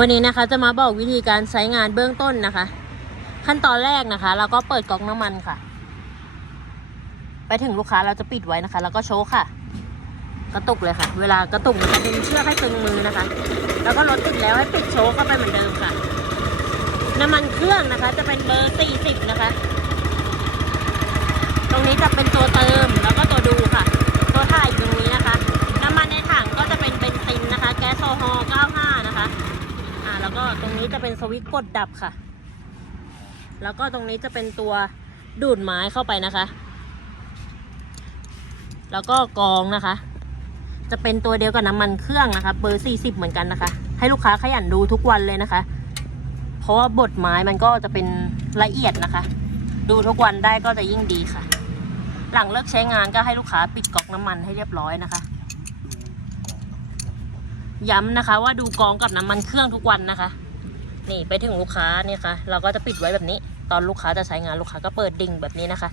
วันนี้นะคะจะมาบอกวิธีการใช้งานเบื้องต้นนะคะ ขั้นตอนแรกนะคะ เราก็เปิดก๊อกน้ำมันค่ะ ไปถึงลูกค้าเราจะปิดไว้นะคะ แล้วก็โชว์ค่ะ กระตุกเลยค่ะ เวลากระตุกมันจะดึงเชือกให้ตึงมือนะคะ แล้วก็รถติดแล้วให้ปิดโชว์เข้าไปเหมือนเดิมค่ะ น้ำมันเครื่องนะคะ จะเป็นเบอร์40นะคะ ตรงนี้จะเป็นตัวเติม แล้วก็ตรงนี้จะเป็นสวิตช์กดดับค่ะ แล้วก็ตรงนี้จะเป็นตัวดูดไม้เข้าไปนะคะ แล้วก็กองนะคะ จะเป็นตัวเดียวกับน้ำมันเครื่องนะคะ เบอร์ 40 เหมือนกันนะคะ ให้ลูกค้าขยันดูทุกวันเลยนะคะ เพราะว่าบดไม้มันก็จะเป็นละเอียดนะคะ ดูทุกวันได้ก็จะยิ่งดีค่ะ หลังเลิกใช้งานก็ให้ลูกค้าปิดก๊อกน้ำมันให้เรียบร้อยนะคะ ย้ำนะคะ ว่าดูกองกับน้ำมันเครื่องทุกวันนะคะ นี่ไปถึงลูกค้าเนี่ยค่ะ เราก็จะปิดไว้แบบนี้ ตอนลูกค้าจะใช้งานลูกค้าก็เปิดดิ่งแบบนี้นะคะ